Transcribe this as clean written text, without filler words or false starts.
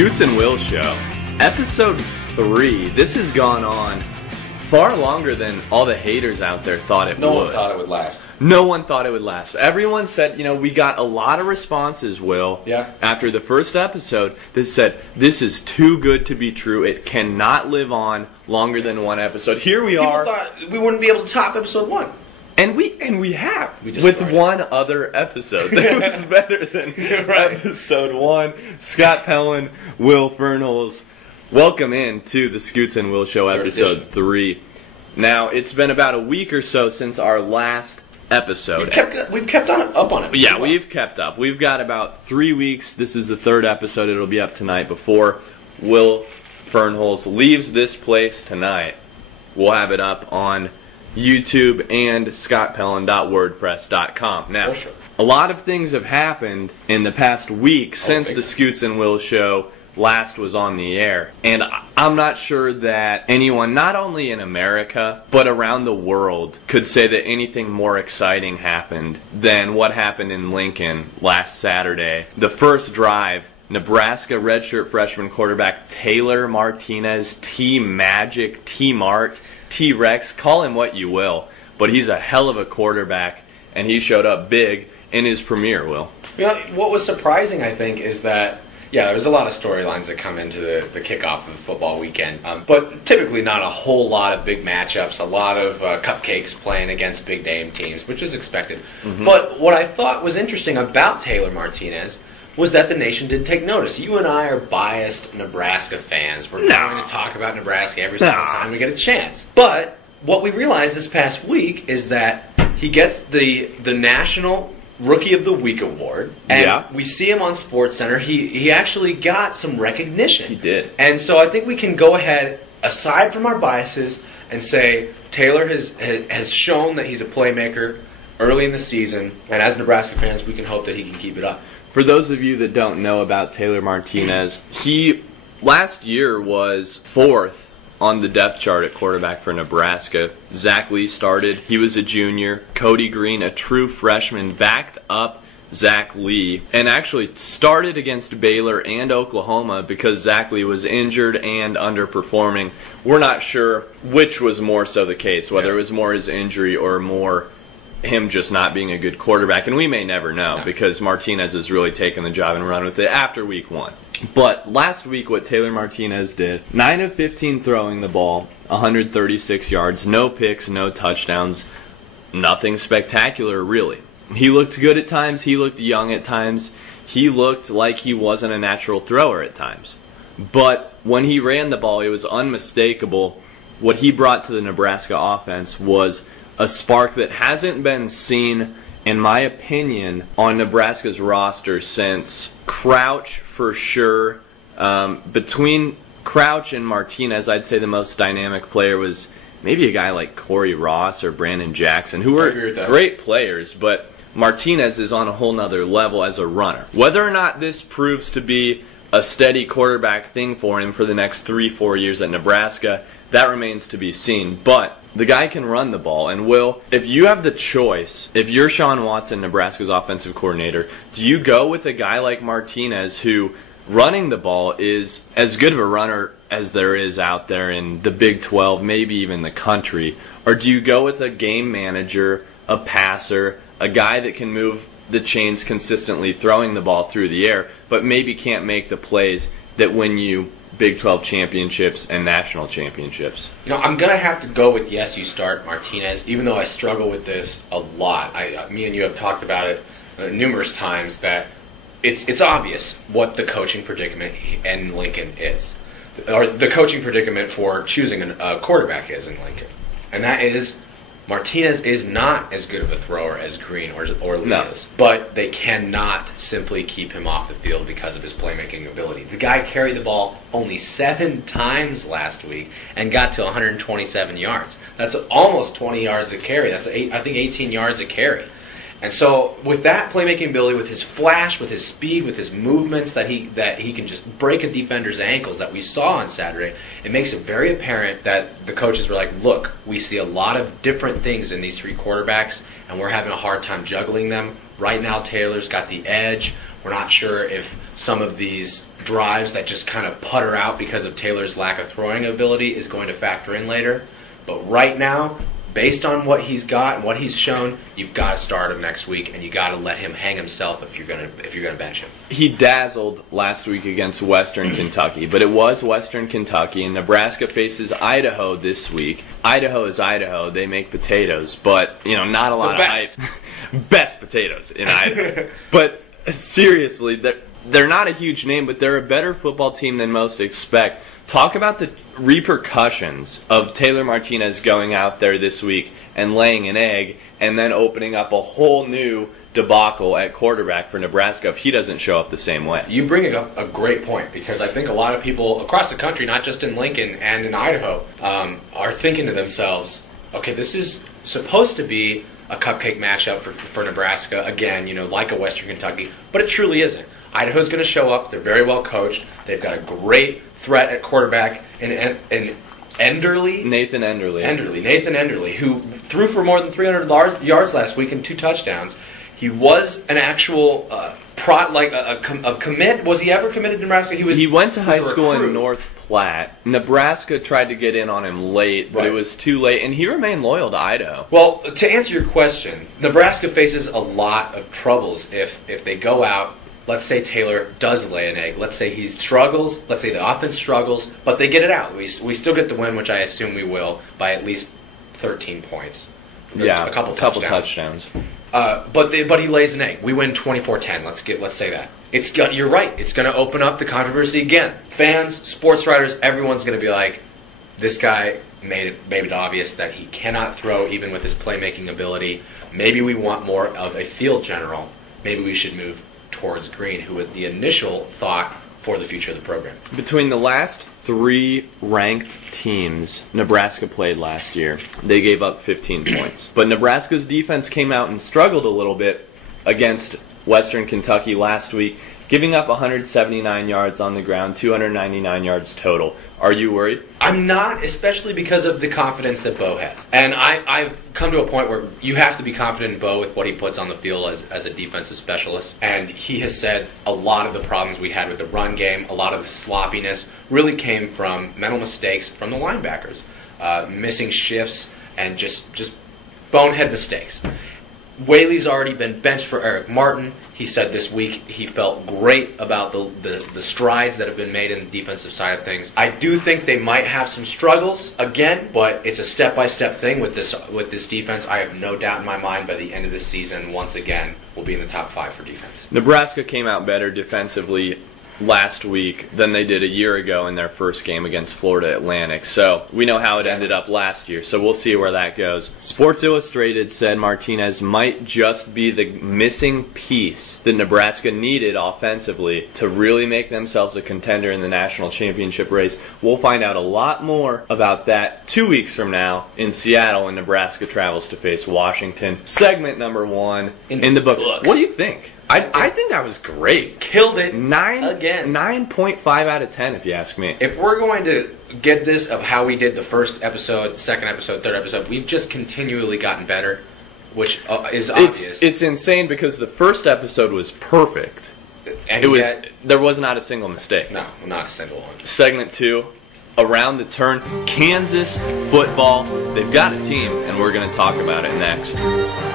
Scoots and Will Show, Episode 3. This has gone on far longer than all the haters out there thought it would. No one thought it would last. No one thought it would last. Everyone said, we got a lot of responses, Will, after the first episode that said, this is too good to be true. It cannot live on longer than one episode. Here we are. People thought we wouldn't be able to top episode 1. And we have, with one other episode that was better than episode 1. Scott Pellin, Will Fernholz, welcome in to the Scoots and Will Show, episode 3. Now, it's been about a week or so since our last episode. We've kept up on it. Yeah, we've kept up. We've got about 3 weeks. This is the 3rd episode. It'll be up tonight before Will Fernholz leaves this place tonight. We'll have it up on YouTube and scottpellin.wordpress.com. Now, a lot of things have happened in the past week since the Scoots and Will Show last was on the air. And I'm not sure that anyone, not only in America, but around the world, could say that anything more exciting happened than what happened in Lincoln last Saturday. The first drive, Nebraska redshirt freshman quarterback Taylor Martinez, T-Magic, T-Mart, T-Rex, call him what you will, but he's a hell of a quarterback, and he showed up big in his premiere, Will. What was surprising, I think, is that, there's a lot of storylines that come into the kickoff of the football weekend, but typically not a whole lot of big matchups, a lot of cupcakes playing against big-name teams, which is expected. Mm-hmm. But what I thought was interesting about Taylor Martinez was that the nation did take notice. You and I are biased Nebraska fans. We're going to talk about Nebraska every single time we get a chance. But what we realized this past week is that he gets the National Rookie of the Week award. And we see him on SportsCenter. He actually got some recognition. He did. And so I think we can go ahead, aside from our biases, and say Taylor has shown that he's a playmaker early in the season. And as Nebraska fans, we can hope that he can keep it up. For those of you that don't know about Taylor Martinez, he last year was 4th on the depth chart at quarterback for Nebraska. Zach Lee started. He was a junior. Cody Green, a true freshman, backed up Zach Lee and actually started against Baylor and Oklahoma because Zach Lee was injured and underperforming. We're not sure which was more so the case, whether it was more his injury or more him just not being a good quarterback, and we may never know because Martinez has really taken the job and run with it after week 1. But last week, what Taylor Martinez did, 9 of 15 throwing the ball, 136 yards, no picks, no touchdowns, nothing spectacular really. He looked good at times, he looked young at times, he looked like he wasn't a natural thrower at times. But when he ran the ball, it was unmistakable. What he brought to the Nebraska offense was a spark that hasn't been seen, in my opinion, on Nebraska's roster since Crouch, for sure. Between Crouch and Martinez, I'd say the most dynamic player was maybe a guy like Corey Ross or Brandon Jackson, who were great players, but Martinez is on a whole nother level as a runner. Whether or not this proves to be a steady quarterback thing for him for the next 3-4 years at Nebraska, that remains to be seen, but the guy can run the ball. And Will, if you have the choice, if you're Sean Watson, Nebraska's offensive coordinator, do you go with a guy like Martinez who, running the ball, is as good of a runner as there is out there in the Big 12, maybe even the country? Or do you go with a game manager, a passer, a guy that can move the chains consistently throwing the ball through the air, but maybe can't make the plays that win you Big 12 championships and national championships? I'm going to have to go with yes, you start Martinez, even though I struggle with this a lot. Me and you have talked about it numerous times that it's obvious what the coaching predicament in Lincoln is, or the coaching predicament for choosing a quarterback is in Lincoln, and that is Martinez is not as good of a thrower as Green or Lee is, but they cannot simply keep him off the field because of his playmaking ability. The guy carried the ball only 7 times last week and got to 127 yards. That's almost 20 yards a carry. That's, I think, 18 yards a carry. And so with that playmaking ability, with his flash, with his speed, with his movements, that he can just break a defender's ankles that we saw on Saturday, it makes it very apparent that the coaches were like, look, we see a lot of different things in these 3 quarterbacks, and we're having a hard time juggling them. Right now, Taylor's got the edge. We're not sure if some of these drives that just kind of putter out because of Taylor's lack of throwing ability is going to factor in later. But right now, based on what he's got and what he's shown, you've got to start him next week, and you got to let him hang himself if you're gonna bench him. He dazzled last week against Western Kentucky, but it was Western Kentucky, and Nebraska faces Idaho this week. Idaho is Idaho; they make potatoes, but not a lot of hype. Best potatoes in Idaho. But seriously, they're not a huge name, but they're a better football team than most expect. Talk about the repercussions of Taylor Martinez going out there this week and laying an egg and then opening up a whole new debacle at quarterback for Nebraska if he doesn't show up the same way. You bring up a great point, because I think a lot of people across the country, not just in Lincoln and in Idaho, are thinking to themselves, okay, this is supposed to be a cupcake matchup for Nebraska, again, like a Western Kentucky, but it truly isn't. Idaho's going to show up. They're very well coached. They've got a great threat at quarterback in Enderle. Nathan Enderle. Nathan Enderle, who threw for more than 300 yards last week and 2 touchdowns. He was an actual a commit. Was he ever committed to Nebraska? He went to high school in North Platte. Nebraska tried to get in on him late, but It was too late, and he remained loyal to Idaho. Well, to answer your question, Nebraska faces a lot of troubles if they go out. Let's say Taylor does lay an egg. Let's say he struggles. Let's say the offense struggles, but they get it out. We still get the win, which I assume we will, by at least 13 points. Yeah, a couple touchdowns. But he lays an egg. We win 24-10. Let's say that. You're right. It's going to open up the controversy again. Fans, sports writers, everyone's going to be like, this guy made it obvious that he cannot throw even with his playmaking ability. Maybe we want more of a field general. Maybe we should move towards Green, who was the initial thought for the future of the program. Between the last 3 ranked teams Nebraska played last year, they gave up 15 points. But Nebraska's defense came out and struggled a little bit against Western Kentucky last week, giving up 179 yards on the ground, 299 yards total. Are you worried? I'm not, especially because of the confidence that Bo has. And I've come to a point where you have to be confident in Bo with what he puts on the field as a defensive specialist. And he has said a lot of the problems we had with the run game, a lot of the sloppiness, really came from mental mistakes from the linebackers. Missing shifts and just bonehead mistakes. Whaley's already been benched for Eric Martin. He said this week he felt great about the strides that have been made in the defensive side of things. I do think they might have some struggles again, but it's a step-by-step thing with this defense. I have no doubt in my mind by the end of this season, once again, we'll be in the top 5 for defense. Nebraska came out better defensively last week than they did a year ago in their first game against Florida Atlantic. So we know how it ended up last year, so we'll see where that goes. Sports Illustrated said Martinez might just be the missing piece that Nebraska needed offensively to really make themselves a contender in the national championship race. We'll find out a lot more about that 2 weeks from now in Seattle when Nebraska travels to face Washington. Segment number 1 in the books. What do you think? I think that was great. Killed it. 9.5 out of 10, if you ask me. If we're going to get this of how we did the first episode, second episode, third episode, we've just continually gotten better, which is obvious. It's insane because the first episode was perfect. And there was not a single mistake. No, not a single one. Segment 2, around the turn, Kansas football. They've got a team, and we're going to talk about it next.